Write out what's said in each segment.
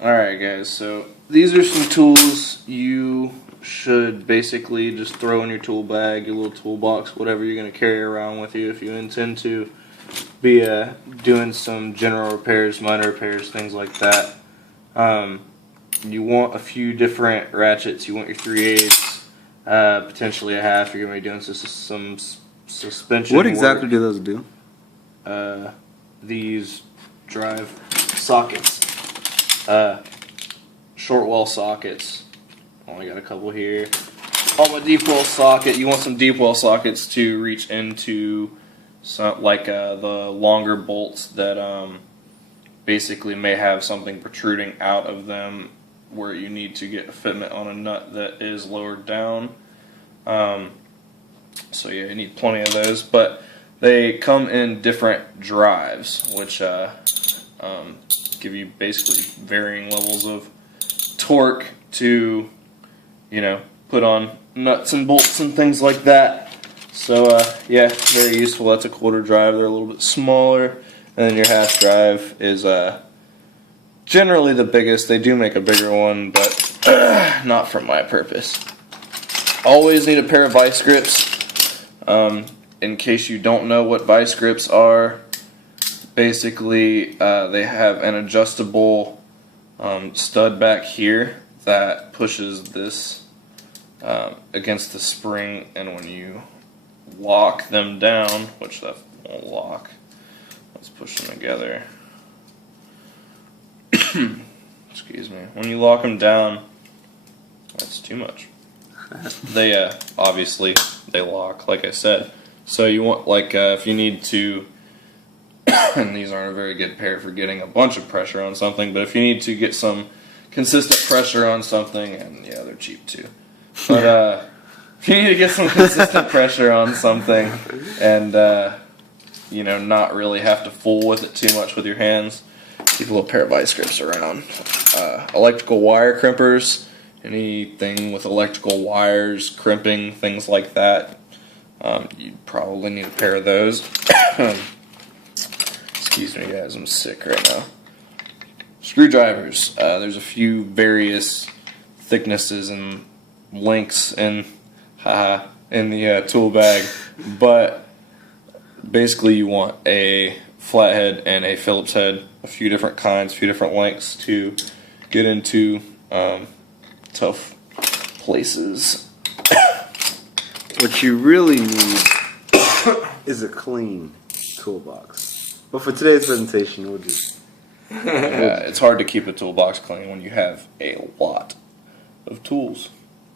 Alright guys, so these are some tools you should basically just throw in your tool bag, your little toolbox, whatever you're going to carry around with you if you intend to be doing some general repairs, minor repairs, things like that. You want a few different ratchets. You want your 3/8, potentially a half. You're going to be doing some suspension What exactly do those do? These drive sockets. Short wall sockets. Only got a couple here. On my deep well socket, you want some deep well sockets to reach into some, like the longer bolts that basically may have something protruding out of them where you need to get a fitment on a nut that is lowered down. So yeah, you need plenty of those, but they come in different drives, which give you basically varying levels of torque to, you know, put on nuts and bolts and things like that. So yeah, very useful. That's a quarter drive. They're a little bit smaller, and then your half drive is generally the biggest. They do make a bigger one, but not for my purpose. Always need a pair of vice grips. In case you don't know what vice grips are, basically they have an adjustable stud back here that pushes this against the spring, and when you lock them down, which that won't lock, let's push them together. Excuse me. When you lock them down, that's too much. They obviously they lock, like I said. So you want, like, if you need to, and these aren't a very good pair for getting a bunch of pressure on something, but if you need to get some consistent pressure on something, and yeah, they're cheap too. But if you need to get some consistent pressure on something, and you know, not really have to fool with it too much with your hands, keep a little pair of vice grips around. Electrical wire crimpers. Anything with electrical wires, crimping, things like that, you'd probably need a pair of those. Excuse me guys, I'm sick right now. Screwdrivers. There's a few various thicknesses and lengths in the tool bag, but basically you want a flathead and a Phillips head, a few different kinds, a few different lengths to get into tough places. What you really need is a clean toolbox. But for today's presentation, we'll just... Yeah, it's hard to keep a toolbox clean when you have a lot of tools.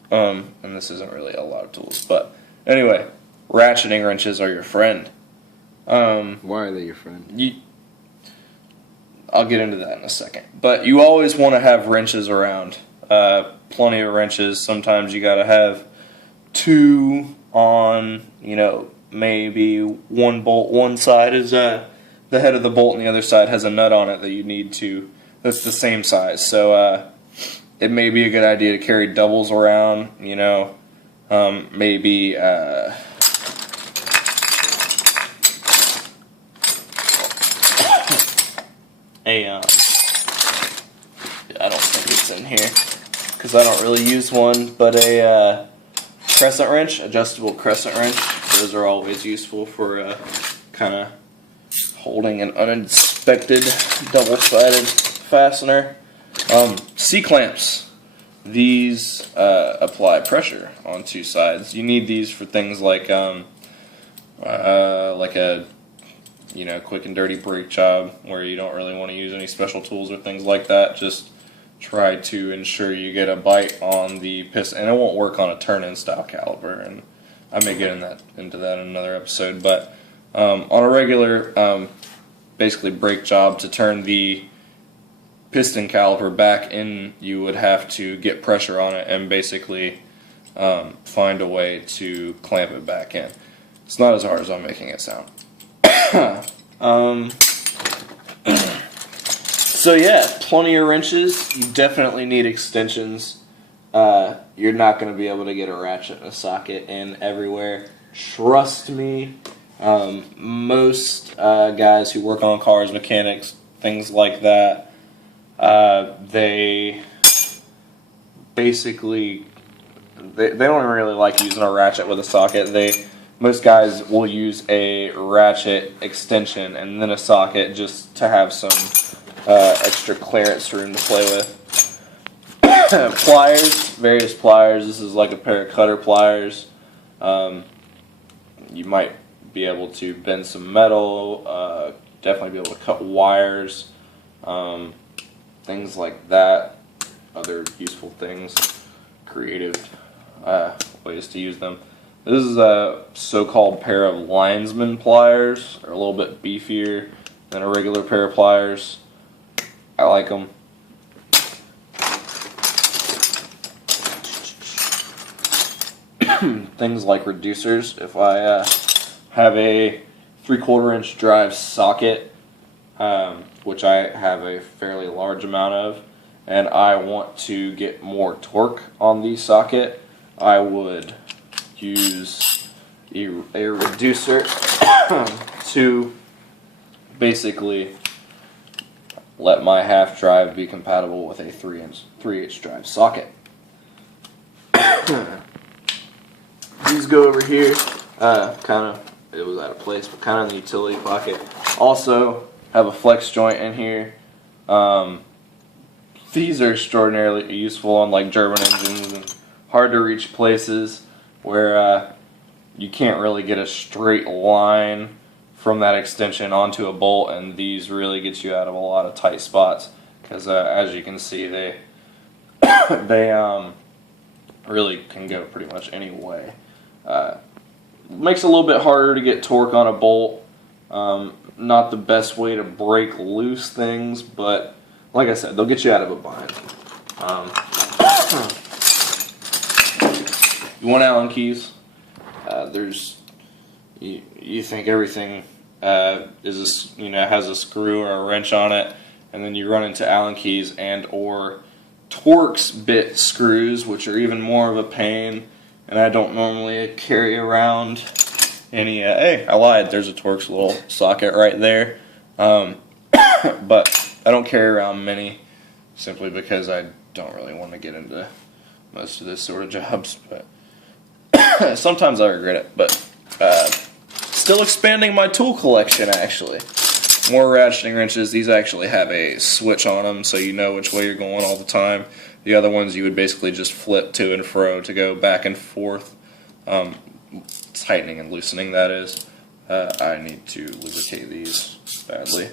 And this isn't really a lot of tools. But anyway, ratcheting wrenches are your friend. Why are they your friend? I'll get into that in a second. But you always want to have wrenches around. Plenty of wrenches. Sometimes you gotta have two on, you know, maybe one bolt. One side is the head of the bolt, and the other side has a nut on it that you need to, that's the same size. So it may be a good idea to carry doubles around, you know, maybe I don't think it's in here because I don't really use one, but a crescent wrench, adjustable crescent wrench. Those are always useful for kind of holding an uninspected double-sided fastener. C-clamps. These apply pressure on two sides. You need these for things like a quick and dirty brake job where you don't really want to use any special tools or things like that. Just try to ensure you get a bite on the piston, and it won't work on a turn-in style caliper, and I may get into that in another episode. But on a regular basically brake job, to turn the piston caliper back in, you would have to get pressure on it and basically find a way to clamp it back in. It's not as hard as I'm making it sound. So yeah, plenty of wrenches. You definitely need extensions. You're not going to be able to get a ratchet and a socket in everywhere. Trust me. Most guys who work on cars, mechanics, things like that, They basically they don't really like using a ratchet with a socket. Most guys will use a ratchet extension and then a socket just to have some extra clearance room to play with. Pliers, various pliers. This is like a pair of cutter pliers. You might be able to bend some metal, definitely be able to cut wires, things like that. Other useful things, creative ways to use them. This is a so-called pair of linesman pliers. They're a little bit beefier than a regular pair of pliers. I like them. Things like reducers. If I have a 3/4 inch drive socket, which I have a fairly large amount of, and I want to get more torque on the socket, I would use a reducer to basically let my half drive be compatible with a 3-inch drive socket. These go over here, it was out of place, but kind of in the utility pocket. Also have a flex joint in here. These are extraordinarily useful on like German engines and hard to reach places where you can't really get a straight line from that extension onto a bolt, and these really get you out of a lot of tight spots because as you can see they really can go pretty much any way. Makes it a little bit harder to get torque on a bolt. Not the best way to break loose things, but like I said, they'll get you out of a bind. You want Allen keys. You think everything has a screw or a wrench on it, and then you run into Allen keys and or Torx bit screws, which are even more of a pain. And I don't normally carry around any. Hey, I lied. There's a Torx little socket right there, but I don't carry around many, simply because I don't really want to get into most of this sort of jobs. But sometimes I regret it. But still expanding my tool collection. Actually, more ratcheting wrenches. These actually have a switch on them, so you know which way you're going all the time. The other ones you would basically just flip to and fro to go back and forth, tightening and loosening, that is. I need to lubricate these badly.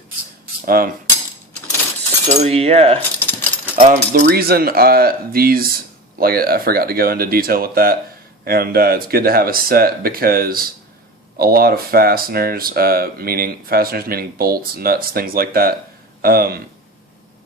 So yeah, the reason these, like I forgot to go into detail with that, and it's good to have a set because a lot of fasteners meaning bolts, nuts, things like that,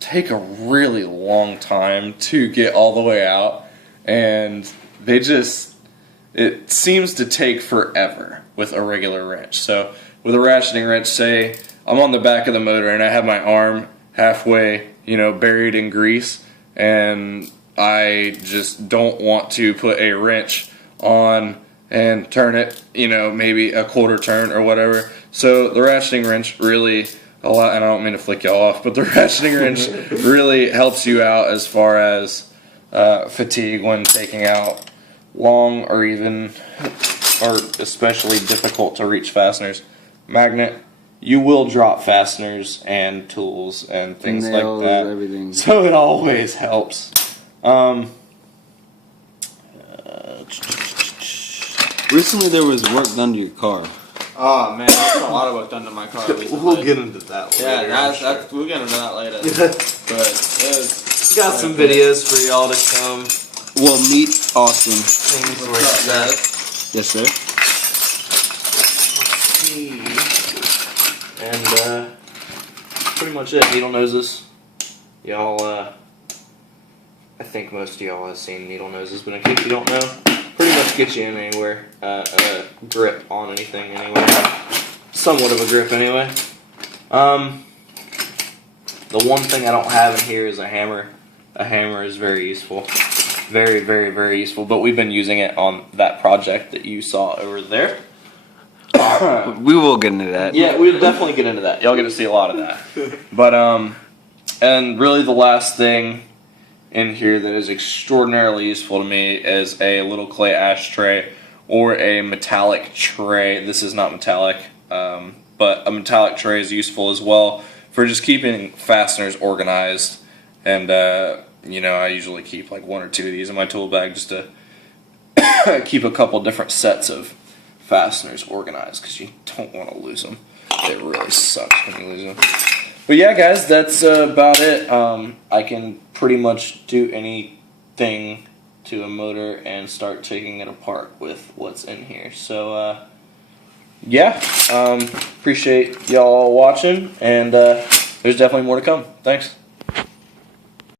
take a really long time to get all the way out, and it seems to take forever with a regular wrench. So with a ratcheting wrench, say I'm on the back of the motor and I have my arm halfway, buried in grease, and I just don't want to put a wrench on and turn it, maybe a quarter turn or whatever. So the ratcheting wrench really, and I don't mean to flick y'all off, but the ratcheting wrench really helps you out as far as fatigue when taking out long or especially difficult to reach fasteners. Magnet, you will drop fasteners and tools and things nails, like that. Everything. So it always helps. Recently there was work done to your car. Oh man, there's a lot of work done to my car recently. We'll get into that later. Yeah, we'll get into that later. But got some videos for y'all to come. Well, meet Austin. Things like that. Yes, sir. And pretty much it. Needle noses. Y'all, I think most of y'all have seen needle noses, but in case you don't know, pretty much get you in anywhere. A grip on anything anywhere. Somewhat of a grip anyway. The one thing I don't have in here is a hammer. A hammer is very useful. Very, very, very useful. But we've been using it on that project that you saw over there. We will get into that. Yeah, we'll definitely get into that. Y'all get to see a lot of that. But And really the last thing in here that is extraordinarily useful to me is a little clay ashtray or a metallic tray. This is not metallic, but a metallic tray is useful as well for just keeping fasteners organized. And you know, I usually keep like 1 or 2 of these in my tool bag just to keep a couple different sets of fasteners organized, because you don't want to lose them. It really sucks when you lose them. But yeah, guys, that's about it. I can pretty much do anything to a motor and start taking it apart with what's in here. So yeah, appreciate y'all watching, and there's definitely more to come. Thanks.